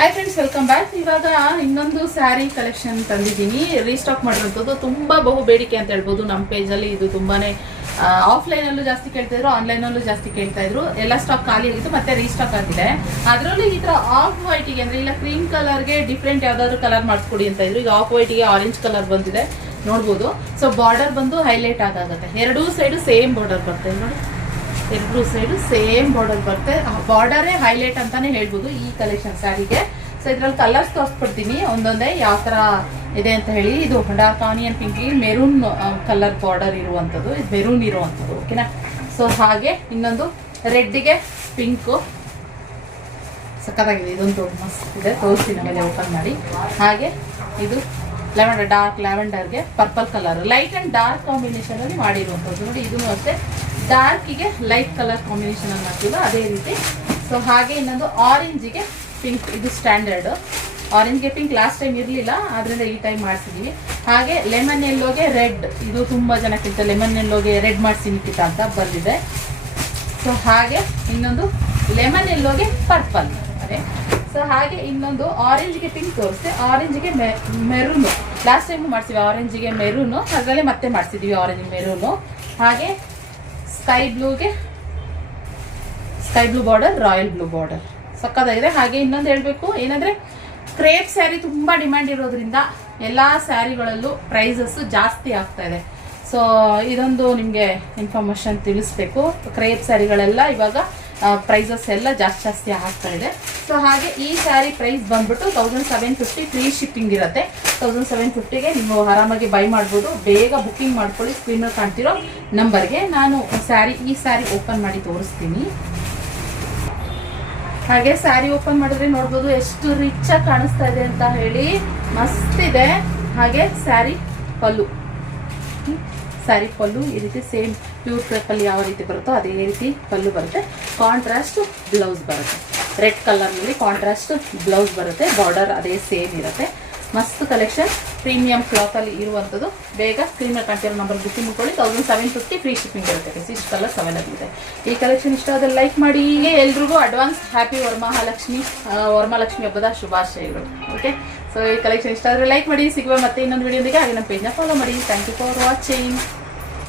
Hi friends, welcome back. ಇವಾಗ ಇನ್ನೊಂದು sari collection ತಂದಿದ್ದೀನಿ, ರೀಸ್ಟಾಕ್ ಮಾಡಿರುವಂಥದ್ದು. ತುಂಬ ಬಹು ಬೇಡಿಕೆ ಅಂತ ಹೇಳ್ಬೋದು ನಮ್ಮ ಪೇಜಲ್ಲಿ. ಇದು ತುಂಬಾನೇ ಆಫ್ಲೈನಲ್ಲೂ ಜಾಸ್ತಿ ಕೇಳ್ತಾ ಇದ್ರು, ಆನ್ಲೈನಲ್ಲೂ ಜಾಸ್ತಿ ಕೇಳ್ತಾ ಇದ್ರು. ಎಲ್ಲ ಸ್ಟಾಕ್ ಖಾಲಿ ಆಗಿತ್ತು, ಮತ್ತೆ ರೀಸ್ಟಾಕ್ ಆಗಿದೆ. ಅದರಲ್ಲೂ ಈ ಥರ ಆಫ್ ವೈಟಿಗೆ ಅಂದರೆ ಇಲ್ಲ ಕ್ರೀಮ್ ಕಲರ್ಗೆ ಡಿಫ್ರೆಂಟ್ ಯಾವುದಾದ್ರು ಕಲರ್ ಮಾಡಿಸ್ಕೊಡಿ ಅಂತ ಇದ್ರು. ಈಗ ಆಫ್ ವೈಟಿಗೆ ಆರೆಂಜ್ ಕಲರ್ ಬಂದಿದೆ, ನೋಡ್ಬೋದು. ಸೊ ಬಾರ್ಡರ್ ಬಂದು ಹೈಲೈಟ್ ಆಗುತ್ತೆ. ಎರಡೂ ಸೈಡು ಸೇಮ್ ಬಾರ್ಡರ್ ಬರ್ತದೆ ನೋಡಿ, ಎರಡೂ ಸೈಡು ಸೇಮ್ ಬಾರ್ಡರ್ ಬರುತ್ತೆ. ಬಾರ್ಡರೇ ಹೈಲೈಟ್ ಅಂತಾನೆ ಹೇಳ್ಬೋದು ಈ ಕಲೆಕ್ಷನ್ ಸ್ಯಾರಿಗೆ. ಸೊ ಇದ್ರಲ್ಲಿ ಕಲರ್ಸ್ ತೋರಿಸ್ಬಿಡ್ತೀನಿ ಒಂದೊಂದೇ ಯಾವ ತರ ಇದೆ ಅಂತ ಹೇಳಿ. ಇದು dark onion pink, maroon colour border ಇರುವಂಥದ್ದು, ಇದು ಮೆರೂನ್ ಇರುವಂಥದ್ದು, ಓಕೆನಾ. ಸೊ ಹಾಗೆ ಇನ್ನೊಂದು ರೆಡ್ಗೆ ಪಿಂಕು, ಸಕ್ಕತ್ತಾಗಿದೆ. ಇದೊಂದು ಮಸ್ತ್ ಇದೆ, ತೋರಿಸ್ತೀನಿ ಆಮೇಲೆ ಓಪನ್ ಮಾಡಿ. ಹಾಗೆ ಇದು ಲೆವೆಂಡರ್, ಡಾರ್ಕ್ ಲ್ಯಾವೆಂಡರ್ಗೆ purple colour, light and dark combination ಅಲ್ಲಿ ಮಾಡಿರುವಂಥದ್ದು ನೋಡಿ. ಇದನ್ನು ಅಷ್ಟೇ ಡಾರ್ಕಿಗೆ ಲೈಟ್ ಕಲರ್ ಕಾಂಬಿನೇಷನ್ ಅಲ್ಲಿ ಮಾಡ್ತೀವಿ ಅದೇ ರೀತಿ. ಸೊ ಹಾಗೆ ಇನ್ನೊಂದು ಆರೆಂಜಿಗೆ ಪಿಂಕ್, ಇದು ಸ್ಟ್ಯಾಂಡರ್ಡ್. ಆರೆಂಜ್ಗೆ ಪಿಂಕ್ ಲಾಸ್ಟ್ ಟೈಮ್ ಇರಲಿಲ್ಲ, ಆದ್ರಿಂದ ಈ ಟೈಮ್ ಮಾಡಿಸಿದೀವಿ. ಹಾಗೆ ಲೆಮನ್ ಎಲ್ಲೋಗೆ ರೆಡ್, ಇದು ತುಂಬಾ ಜನಕ್ಕಿಂತ ಲೆಮನ್ ಎಲ್ಲೋಗೆ ರೆಡ್ ಮಾಡಿಸಿನಿಕ್ಕಿತ ಅಂತ ಬಂದಿದೆ. ಸೊ ಹಾಗೆ ಇನ್ನೊಂದು ಲೆಮನ್ ಎಲ್ಲೋಗೆ ಪರ್ಪಲ್ ಅದೇ. ಸೊ ಹಾಗೆ ಇನ್ನೊಂದು ಆರೆಂಜ್ಗೆ ಪಿಂಕ್ ತೋರಿಸ್ತೆ, ಆರೆಂಜ್ಗೆ ಮೆರೂನು. ಲಾಸ್ಟ್ ಟೈಮ್ ಮಾಡಿಸಿದ್ವಿ ಆರೆಂಜಿಗೆ ಮೆರೂನು, ಅದರಲ್ಲೇ ಮತ್ತೆ ಮಾಡಿಸಿದ್ವಿ ಆರೆಂಜ್ ಮೆರೂನು. ಹಾಗೆ sky blue border, royal blue border, ಸಕ್ಕತ್ತಾಗಿದೆ. ಹಾಗೆ ಇನ್ನೊಂದು ಹೇಳಬೇಕು ಏನಂದ್ರೆ, ಕ್ರೇಪ್ ಸ್ಯಾರಿ ತುಂಬಾ ಡಿಮ್ಯಾಂಡ್ ಇರೋದ್ರಿಂದ ಎಲ್ಲಾ ಸ್ಯಾರಿಗಳಲ್ಲೂ ಪ್ರೈಸಸ್ ಜಾಸ್ತಿ ಆಗ್ತಾ ಇದೆ. ಸೊ ಇದೊಂದು ನಿಮಗೆ ಇನ್ಫಾರ್ಮೇಶನ್ ತಿಳಿಸ್ಬೇಕು. ಕ್ರೇಪ್ ಸ್ಯಾರಿಗಳೆಲ್ಲ ಇವಾಗ ಪ್ರೈಸಸ್ ಎಲ್ಲ ಜಾಸ್ತಿ ಆಗ್ತಾ ಇದೆ. ಸೊ ಹಾಗೆ ಈ ಸ್ಯಾರಿ ಪ್ರೈಸ್ ಬಂದ್ಬಿಟ್ಟು 1750, ಫ್ರೀ ಶಿಪ್ಪಿಂಗ್ ಇರುತ್ತೆ. 1750ಗೆ ನೀವು ಆರಾಮಾಗಿ ಬೈ ಮಾಡ್ಬೋದು. ಬೇಗ ಬುಕ್ಕಿಂಗ್ ಮಾಡ್ಕೊಳ್ಳಿ. ಸ್ಕ್ರೀನ್ ಮೇಲೆ ಕಾಣ್ತಿರೋ ನಂಬರ್ಗೆ. ನಾನು ಈ ಸ್ಯಾರಿ ಓಪನ್ ಮಾಡಿ ತೋರಿಸ್ತೀನಿ. ಹಾಗೆ ಸ್ಯಾರಿ ಓಪನ್ ಮಾಡಿದ್ರೆ ನೋಡ್ಬೋದು ಎಷ್ಟು ರಿಚ್ ಆಗಿ ಕಾಣಿಸ್ತಾ ಇದೆ ಅಂತ ಹೇಳಿ, ಮಸ್ತ್ ಇದೆ. ಹಾಗೆ ಸ್ಯಾರಿ ಪಲ್ಲು ಈ ರೀತಿ ಸೇಮ್ ಪ್ಯೂರ್ ಕ್ರೇಪಲ್ಲಿ ಯಾವ ರೀತಿ ಬರುತ್ತೋ ಅದೇ ರೀತಿ ಪಲ್ಲು ಬರುತ್ತೆ. ಕಾಂಟ್ರಾಸ್ಟ್ ಬ್ಲೌಸ್ ಬರುತ್ತೆ, ರೆಡ್ ಕಲರ್ನಲ್ಲಿ ಕಾಂಟ್ರಾಸ್ಟ್ ಬ್ಲೌಸ್ ಬರುತ್ತೆ. ಬಾರ್ಡರ್ ಅದೇ ಸೇಮ್ ಇರುತ್ತೆ. ಮಸ್ತ್ ಕಲೆಕ್ಷನ್, ಪ್ರೀಮಿಯಂ ಕ್ಲಾತ್ ಅಲ್ಲಿ ಇರುವಂಥದ್ದು. ಬೇಗ ಸ್ಕ್ರೀನ್ ಮೇಲೆ ಕಾಣ್ತಿರೋ ನಂಬರ್ ಬುಕ್ಕಿಂಗ್ ಮಾಡ್ಕೊಳ್ಳಿ. 1750 ಫ್ರೀ ಶಿಪ್ಪಿಂಗ್ ಇರುತ್ತೆ. ಇಷ್ಟು ಕಲರ್ಸ್ ಅವೈಲೇಬಲ್ ಇದೆ. ಈ ಕಲೆಕ್ಷನ್ ಇಷ್ಟ ಆದ್ರೆ ಲೈಕ್ ಮಾಡಿ. ಹೀಗೆ ಎಲ್ರಿಗೂ ಅಡ್ವಾನ್ಸ್ ಹ್ಯಾಪಿ ವರಮಹಾಲಕ್ಷ್ಮಿ ಹಬ್ಬದ ಶುಭಾಶಯಗಳು. ಓಕೆ, ಸೊ ಈ ಕಲೆಕ್ಷನ್ ಇಷ್ಟ ಆದರೆ ಲೈಕ್ ಮಾಡಿ. ಸಿಗುವ ಮತ್ತೆ ಇನ್ನೊಂದು ವಿಡಿಯೋದಿಗೆ. ಹಾಗೆ ನಮ್ಮ ಪೇಜ್ನ ಫಾಲೋ ಮಾಡಿ. Thank you for watching.